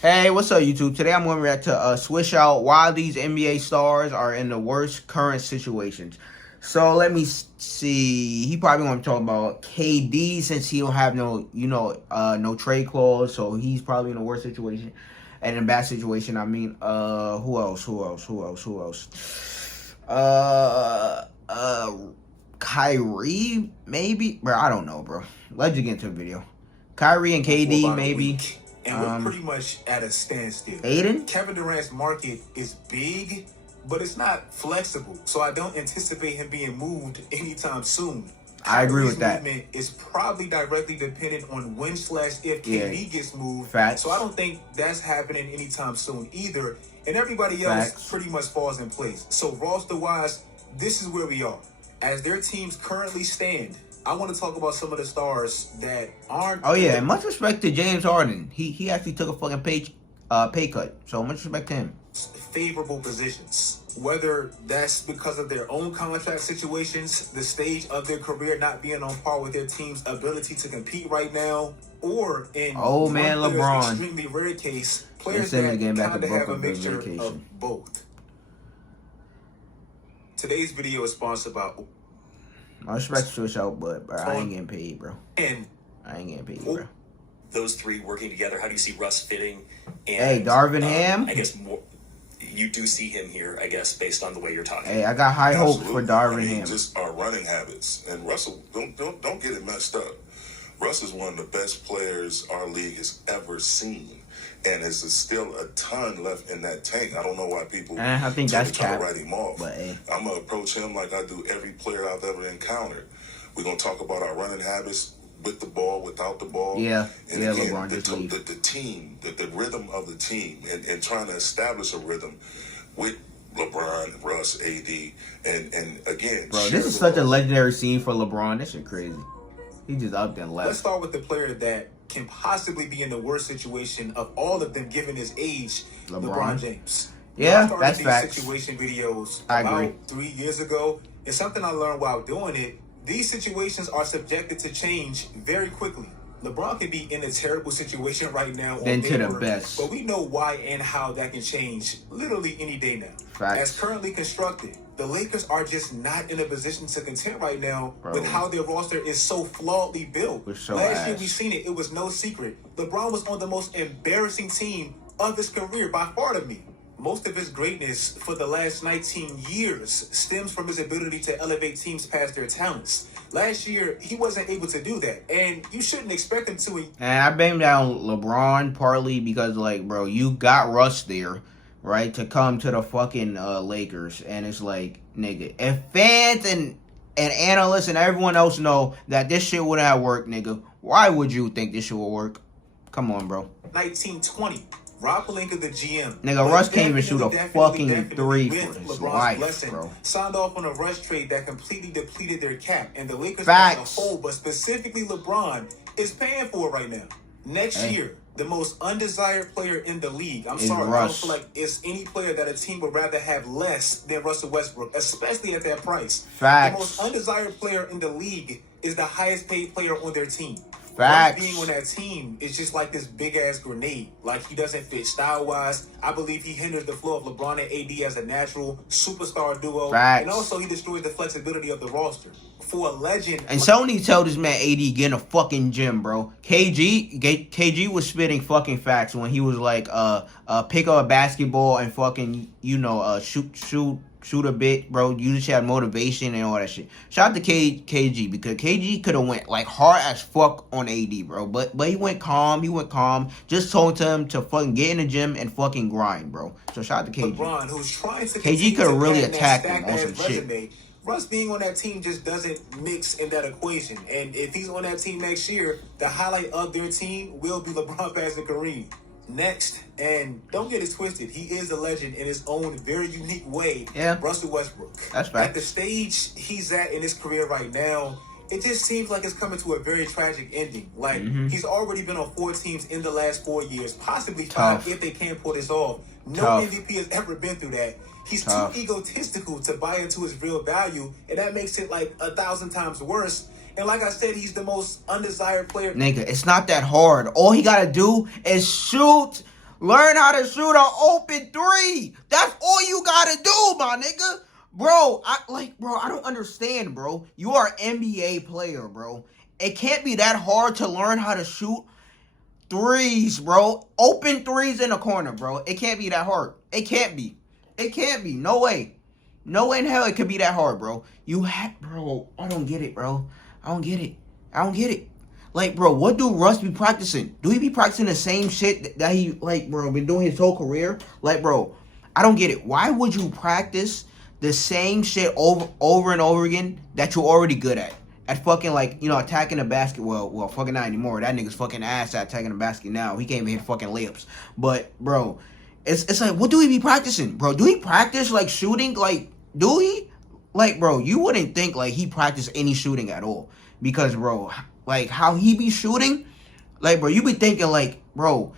Hey, what's up, YouTube? Today I'm going to react to Swishout why these NBA stars are in the worst current situations. So let me see. He probably want to talk about KD since he don't have no trade clause, so he's probably in a worse situation. And in a bad situation, I mean, who else? Kyrie, maybe? Bro, I don't know, bro. Let's just get into the video. Kyrie and KD, maybe. And we're pretty much at a standstill. Aiden? Kevin Durant's market is big, but it's not flexible. So I don't anticipate him being moved anytime soon. I agree with that. Movement is probably directly dependent on when/if KD gets moved. Facts. So I don't think that's happening anytime soon either. And everybody else pretty much falls in place. So roster-wise, this is where we are. As their teams currently stand, I want to talk about some of the stars that aren't. Oh yeah, much respect to James Harden. He actually took a fucking pay cut. So much respect to him. Favorable positions, whether that's because of their own contract situations, the stage of their career not being on par with their team's ability to compete right now, or in LeBron, extremely rare case, players that kind of have a mixture of both. Today's video is sponsored by. I respect Swishout, but bro, I ain't getting paid, bro. I ain't getting paid, bro. Those three working together, how do you see Russ fitting? And, hey, Darvin Ham? I guess more, you do see him here, I guess, based on the way you're talking. Hey, I got high hopes for Darvin Ham. Just our running habits. And Russell, don't get it messed up. Russ is one of the best players our league has ever seen. And there's still a ton left in that tank. I don't know why people I think that's try to write him off. But, hey. I'm going to approach him like I do every player I've ever encountered. We're going to talk about our running habits with the ball, without the ball. Yeah, and again, LeBron the team, the rhythm of the team, and trying to establish a rhythm with LeBron, Russ, AD, and again. Bro, this is such a legendary scene for LeBron. This shit crazy. He just up and left. Let's start with the player that can possibly be in the worst situation of all of them, given his age, LeBron James. Yeah, that's facts. Situation videos I about agree. 3 years ago. It's something I learned while doing it. These situations are subjected to change very quickly. LeBron can be in a terrible situation right now. Then to the best. But we know why and how that can change literally any day now. Facts. As currently constructed, the Lakers are just not in a position to contend right now with how their roster is so flawedly built. Last year we seen it. It was no secret. LeBron was on the most embarrassing team of his career by far to me. Most of his greatness for the last 19 years stems from his ability to elevate teams past their talents. Last year, he wasn't able to do that, and you shouldn't expect him to. And I blame that on LeBron partly because, like, bro, you got Russ there, right, to come to the fucking Lakers, and it's like, nigga, if fans and analysts and everyone else know that this shit wouldn't have worked, nigga, why would you think this shit would work? Come on, bro. 1920. Rob Pelinka, the GM. Nigga, Russ can't even shoot a fucking three for his life, bro. Signed off on a Russ trade that completely depleted their cap. And the Lakers as a whole, but specifically LeBron, is paying for it right now. Next year, the most undesired player in the league. I'm sorry, I don't feel like it's any player that a team would rather have less than Russell Westbrook, especially at that price. Facts. The most undesired player in the league is the highest paid player on their team. Facts. Being on that team is just like this big ass grenade. Like, he doesn't fit style wise. I believe he hinders the flow of LeBron and AD as a natural superstar duo. Facts. And also he destroys the flexibility of the roster. For a legend. And Sony told this man AD get in a fucking gym, bro. KG was spitting fucking facts when he was like, pick up a basketball and fucking, shoot a bit, bro. You just had motivation and all that shit. Shout out to KG because KG could have went like hard as fuck on AD, bro. But he went calm. Just told him to fucking get in the gym and fucking grind, bro. So shout out to KG. LeBron, who's trying to KG could have really attacked him on some shit. Russ being on that team just doesn't mix in that equation. And if he's on that team next year, the highlight of their team will be LeBron passing Kareem. Next, and don't get it twisted, he is a legend in his own very unique way. Yeah. Russell Westbrook. That's right. At the stage he's at in his career right now, it just seems like it's coming to a very tragic ending. Like, he's already been on 4 teams in the last 4 years, possibly 5 if they can't pull this off. No MVP has ever been through that. He's too egotistical to buy into his real value, and that makes it like 1,000 times worse. And like I said, he's the most undesired player. Nigga, it's not that hard. All he gotta do is shoot Learn how to shoot an open three. That's all you gotta do, my nigga. Bro, I don't understand, bro. You are an NBA player, bro. It can't be that hard to learn how to shoot threes, bro. Open threes in the corner, bro. It can't be that hard. It can't be. It can't be. No way. No way in hell it could be that hard, bro. Bro, I don't get it, bro. I don't get it. Like, bro, what do Russ be practicing? Do he be practicing the same shit that he, like, bro, been doing his whole career? Like, bro, I don't get it. Why would you practice the same shit over and over again that you're already good at fucking, like, you know, attacking the basket? Well, fucking not anymore. That nigga's fucking ass at attacking the basket now. He can't even hit fucking layups. But, bro, it's like, what do he be practicing, bro? Do he practice, like, shooting? Like, do he? Like, bro, you wouldn't think, like, he practiced any shooting at all. Because, bro, like, how he be shooting, like, bro, you be thinking, like, bro,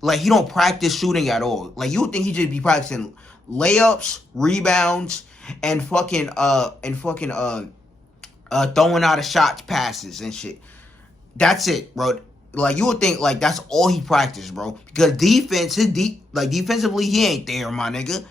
like, he don't practice shooting at all. Like, you would think he just be practicing layups, rebounds, and fucking throwing out of shots, passes, and shit. That's it, bro. Like, you would think, like, that's all he practiced, bro. Because defensively, he ain't there, my nigga.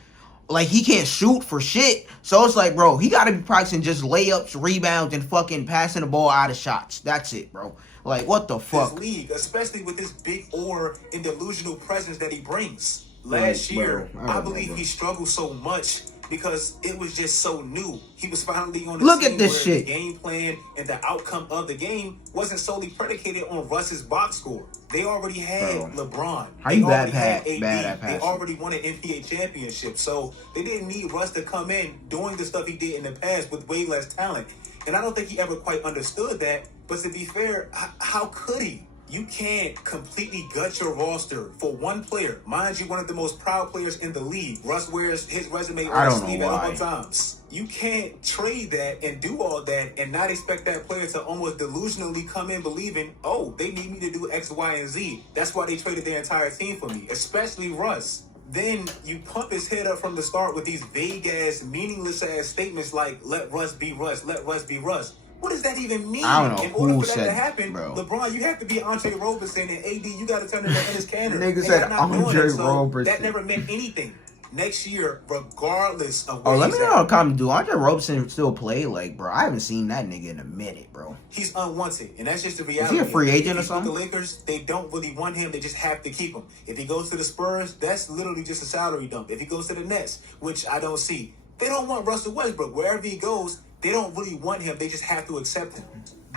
Like, he can't shoot for shit. So it's like, bro, he got to be practicing just layups, rebounds, and fucking passing the ball out of shots. That's it, bro. Like, what the fuck? This league, especially with this big aura and delusional presence that he brings. Last year, I believe he struggled so much because it was just so new. He was finally on the Look team at this where shit. the game plan and the outcome of the game wasn't solely predicated on Russ's box score. They already had LeBron. How you they already had bad at AD. passing? They already won an NBA championship. So they didn't need Russ to come in doing the stuff he did in the past with way less talent. And I don't think he ever quite understood that. But to be fair, how could he? You can't completely gut your roster for one player. Mind you, one of the most proud players in the league. Russ wears his resume on his sleeve at all times. You can't trade that and do all that and not expect that player to almost delusionally come in believing, oh, they need me to do X, Y, and Z. That's why they traded their entire team for me, especially Russ. Then you pump his head up from the start with these vague-ass, meaningless-ass statements like, let Russ be Russ, let Russ be Russ. What does that even mean? I don't know in order who for that said to happen, bro. LeBron, you have to be Andre Roberson, and AD, you got to turn into Ennis Canner. Nigga said Andre Roberson. That never meant anything. Next year, regardless of where let me know how come, do Andre Roberson still play? Like, bro, I haven't seen that nigga in a minute, bro. He's unwanted, and that's just the reality. Is he a free agent or something? The Lakers, they don't really want him. They just have to keep him. If he goes to the Spurs, that's literally just a salary dump. If he goes to the Nets, which I don't see, they don't want Russell Westbrook. Wherever he goes, they don't really want him. They just have to accept him.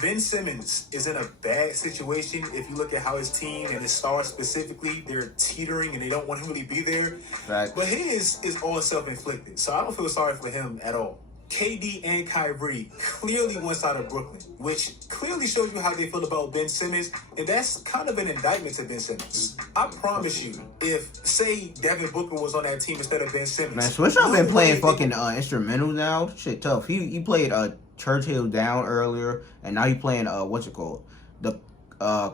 Ben Simmons is in a bad situation. If you look at how his team and his stars specifically, they're teetering and they don't want him to really be there. Right. But his is all self-inflicted. So I don't feel sorry for him at all. KD and Kyrie clearly one side of Brooklyn, which clearly shows you how they feel about Ben Simmons, and that's kind of an indictment to Ben Simmons. I promise you, if, say, Devin Booker was on that team instead of Ben Simmons... Man, Swishout been playing fucking instrumentals now. Shit tough. He played Churchill Down earlier, and now he playing, what's it called? The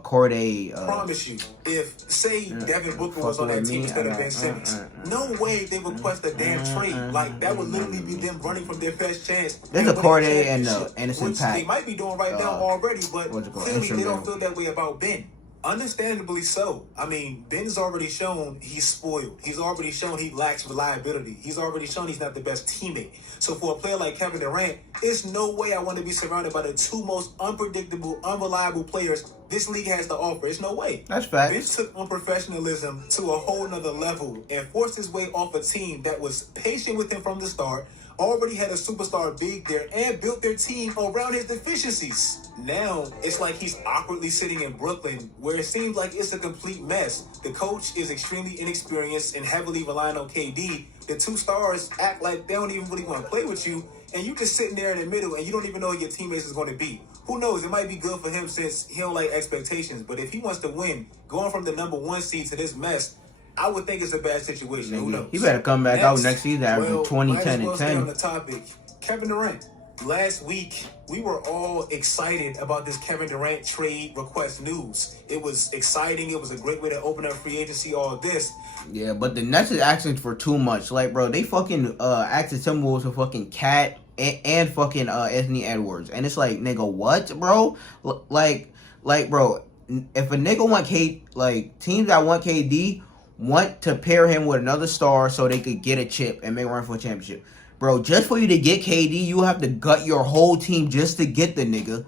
Corday. Promise you, if, say, Devin Booker was on that team instead of Ben Simmons, no way they request a damn trade. Like, that would literally be them running from their best chance. There's a Corday and Anderson which Paak. they might be doing right now already, but clearly they don't feel that way about Ben. Understandably so. I mean, Ben's already shown he's spoiled. He's already shown he lacks reliability. He's already shown he's not the best teammate. So for a player like Kevin Durant, there's no way I want to be surrounded by the two most unpredictable, unreliable players this league has to offer. There's no way. That's facts. Ben took unprofessionalism to a whole nother level and forced his way off a team that was patient with him from the start, already had a superstar big there, and built their team around his deficiencies. Now, it's like he's awkwardly sitting in Brooklyn, where it seems like it's a complete mess. The coach is extremely inexperienced and heavily relying on KD. The two stars act like they don't even really want to play with you, and you just sitting there in the middle, and you don't even know who your teammates is going to be. Who knows? It might be good for him since he don't like expectations, but if he wants to win, going from the number 1 seed to this mess, I would think it's a bad situation. Who knows? He better come back out next season averaging 20, 10, and 10. On the topic, Kevin Durant. Last week, we were all excited about this Kevin Durant trade request news. It was exciting. It was a great way to open up free agency, all this. Yeah, but the Nets is asking for too much. Like, bro, they fucking asked the Timberwolves for fucking Cat and fucking Anthony Edwards. And it's like, nigga, what, bro? Like, bro, if a nigga want teams that want KD, want to pair him with another star so they could get a chip and make a run for a championship. Bro, just for you to get KD, you have to gut your whole team just to get the nigga.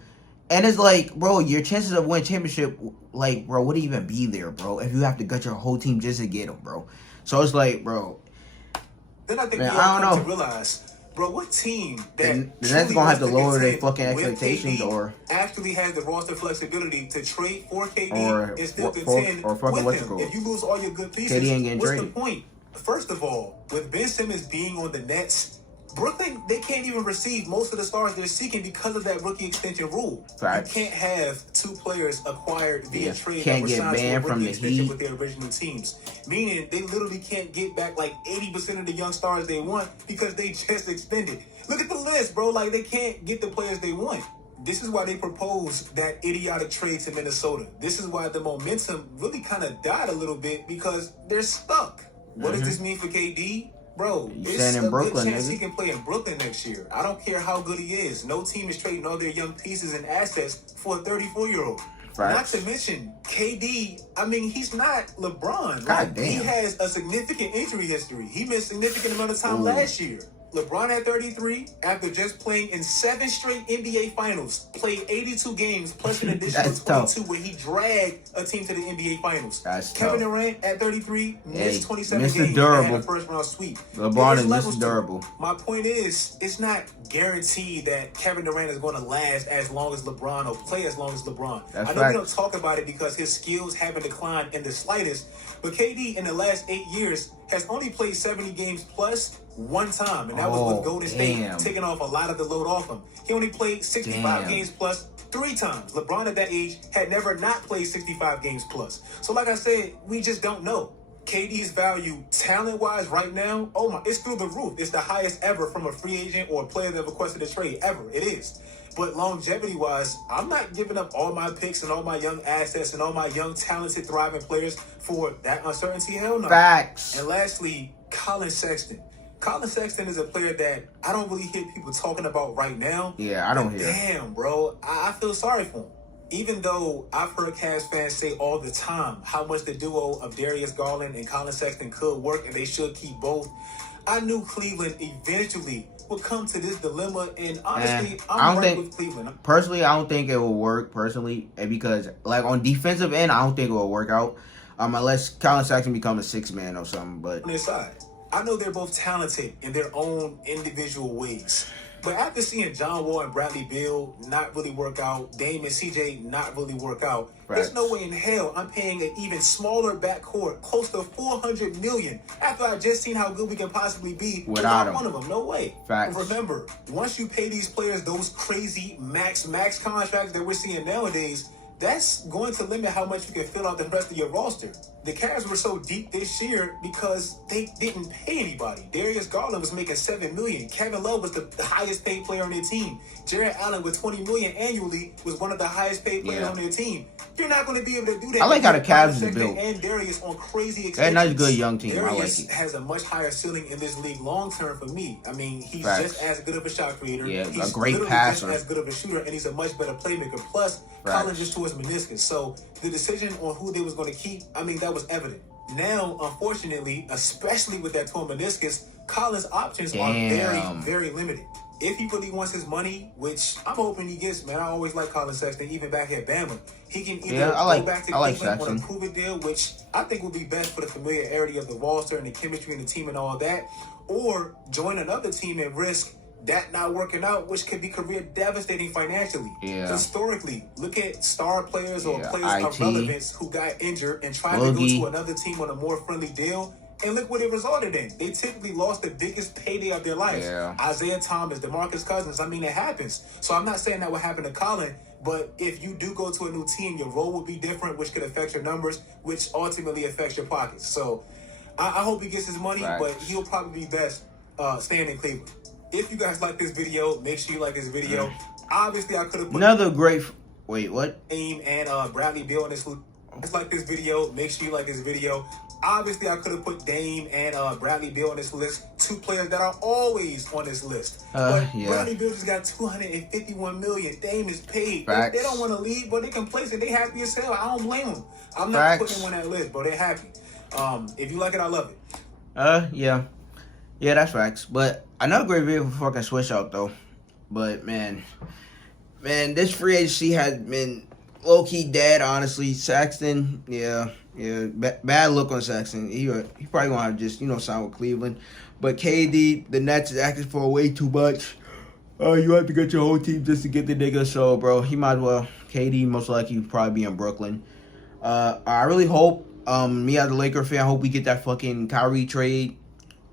And it's like, bro, your chances of winning championship, like, bro, wouldn't even be there, bro, if you have to gut your whole team just to get him, bro. So it's like, bro. Then I think we all come to realize, bro, what team that that's gonna have to lower their fucking expectations or actually has the roster flexibility to trade for KD and still contend with him. If you lose all your good pieces, what's the point? First of all, with Ben Simmons being on the Nets, Brooklyn, they can't even receive most of the stars they're seeking because of that rookie extension rule. Facts. You can't have two players acquired via trade that were signed to a rookie extension with their original teams. Meaning they literally can't get back like 80% of the young stars they want because they just extended. Look at the list, bro. Like, they can't get the players they want. This is why they proposed that idiotic trade to Minnesota. This is why the momentum really kind of died a little bit because they're stuck. What does this mean for KD? Bro, it's a good chance he can play in Brooklyn next year. I don't care how good he is. No team is trading all their young pieces and assets for a 34-year-old. Not to mention, KD, I mean, he's not LeBron. Like, he has a significant injury history. He missed a significant amount of time last year. LeBron at 33, after just playing in 7 straight NBA Finals, played 82 games plus an additional 22 where he dragged a team to the NBA Finals. Kevin Durant at 33 missed 27 games and had a first-round sweep. LeBron is Mr. Durable. My point is, it's not guaranteed that Kevin Durant is going to last as long as LeBron or play as long as LeBron. I know we don't talk about it because his skills haven't declined in the slightest, but KD in the last 8 years has only played 70 games plus one time, and that was with Golden State taking off a lot of the load off him. He only played 65 games plus 3 times. LeBron at that age had never not played 65 games plus. So like I said, we just don't know. KD's value talent-wise right now, it's through the roof. It's the highest ever from a free agent or a player that requested a trade ever. It is. But longevity-wise, I'm not giving up all my picks and all my young assets and all my young, talented, thriving players for that uncertainty. Hell no. Facts. And lastly, Colin Sexton. Colin Sexton is a player that I don't really hear people talking about right now. Yeah, I don't hear. Damn, bro. I feel sorry for him. Even though I've heard Cavs fans say all the time how much the duo of Darius Garland and Colin Sexton could work and they should keep both, I knew Cleveland eventually would come to this dilemma, and honestly, I'm right with Cleveland. Personally, I don't think it will work, because, like, on defensive end, I don't think it will work out, unless Colin Sexton becomes a 6-man or something, but... On their side, I know they're both talented in their own individual ways. But after seeing John Wall and Bradley Beal not really work out, Dame and CJ not really work out, there's no way in hell I'm paying an even smaller backcourt close to $400 million after I just seen how good we can possibly be without one of them. No way. Facts. Remember, once you pay these players those crazy max contracts that we're seeing nowadays, that's going to limit how much you can fill out the rest of your roster. The Cavs were so deep this year because they didn't pay anybody. Darius Garland was making $7 million. Kevin Love was the highest paid player on their team. Jarrett Allen with $20 million annually was one of the highest paid players on their team. You're not going to be able to do that. I like how the Cavs is built. And Darius on crazy extensions. They're a nice, good young team. Darius I like it. has a much higher ceiling in this league long term for me. I mean, he's just as good of a shot creator. Yeah, he's a great passer. Just as good of a shooter, and he's a much better playmaker. Plus, Colin just tore his meniscus. So the decision on who they was going to keep, I mean, that was evident. Now, unfortunately, especially with that torn meniscus, Colin's options are very, very limited. If he really wants his money, which I'm hoping he gets, man, I always like Colin Sexton, even back at Bama. He can either go back to Cleveland on a prove-it deal, which I think would be best for the familiarity of the roster and the chemistry in the team and all that, or join another team and risk that not working out, which could be career devastating financially. Historically, look at star players or players of relevance who got injured and tried to go to another team on a more friendly deal. And look what it resulted in. They typically lost the biggest payday of their lives. Isaiah Thomas, DeMarcus Cousins. I mean, it happens. So I'm not saying that will happen to Colin, but if you do go to a new team, your role will be different, which could affect your numbers, which ultimately affects your pockets. So I hope he gets his money, but he'll probably be best staying in Cleveland. If you guys like this video, make sure you like this video. Obviously, I could have put another great... Wait, what? Dame and Bradley Beal on this. Just like this video, make sure you like this video. Obviously, I could have put Dame and Bradley Beal on this list. 2 players that are always on this list. But Bradley Beal just got $251 million. Dame is paid. They don't want to leave, but they can place it. They happy as hell. I don't blame them. I'm not putting them on that list, but they're happy. If you like it, I love it. Yeah, that's facts. But another great video for fucking Swishout though. But man, this free agency has been low key dead. Honestly, Saxton, bad look on Saxton. He probably gonna just sign with Cleveland. But KD, the Nets is asking for way too much. You have to get your whole team just to get the nigga. So, bro, he might as well. KD most likely probably be in Brooklyn. I really hope, me as a Laker fan, I hope we get that fucking Kyrie trade.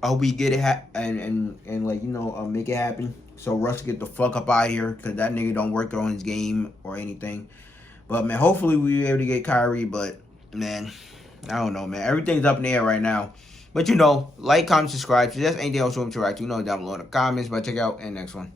I hope we get it and make it happen. So Russ get the fuck up out of here because that nigga don't work on his game or anything. But man, hopefully we be able to get Kyrie. But man, I don't know, man. Everything's up in the air right now. But like, comment, subscribe. If there's anything else you want me to react to, down below in the comments. But check out and next one.